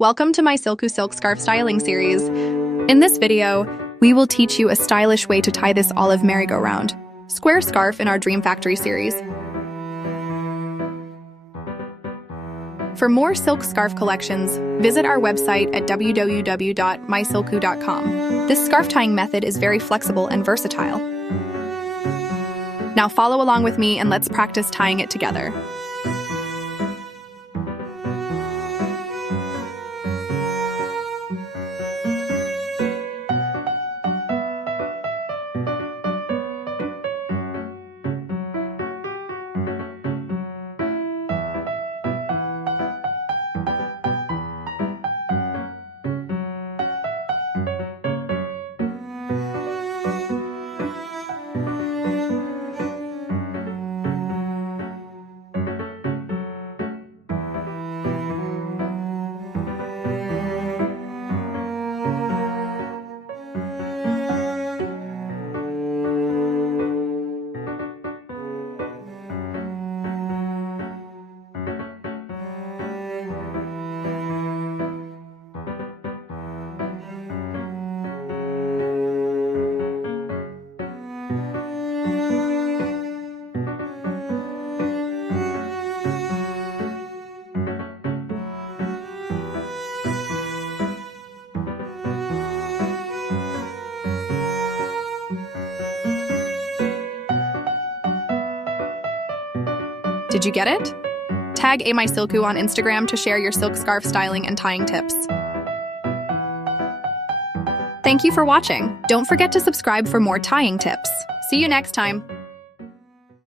Welcome to my Silku Silk Scarf Styling series. In this video, we will teach you a stylish way to tie this olive merry-go-round square scarf in our Dream Factory series. For more silk scarf collections, visit our website at www.mysilku.com. This scarf tying method is very flexible and versatile. Now follow along with me and let's practice tying it together. Did you get it? Tag @mysilku on Instagram to share your silk scarf styling and tying tips. Thank you for watching. Don't forget to subscribe for more tying tips. See you next time.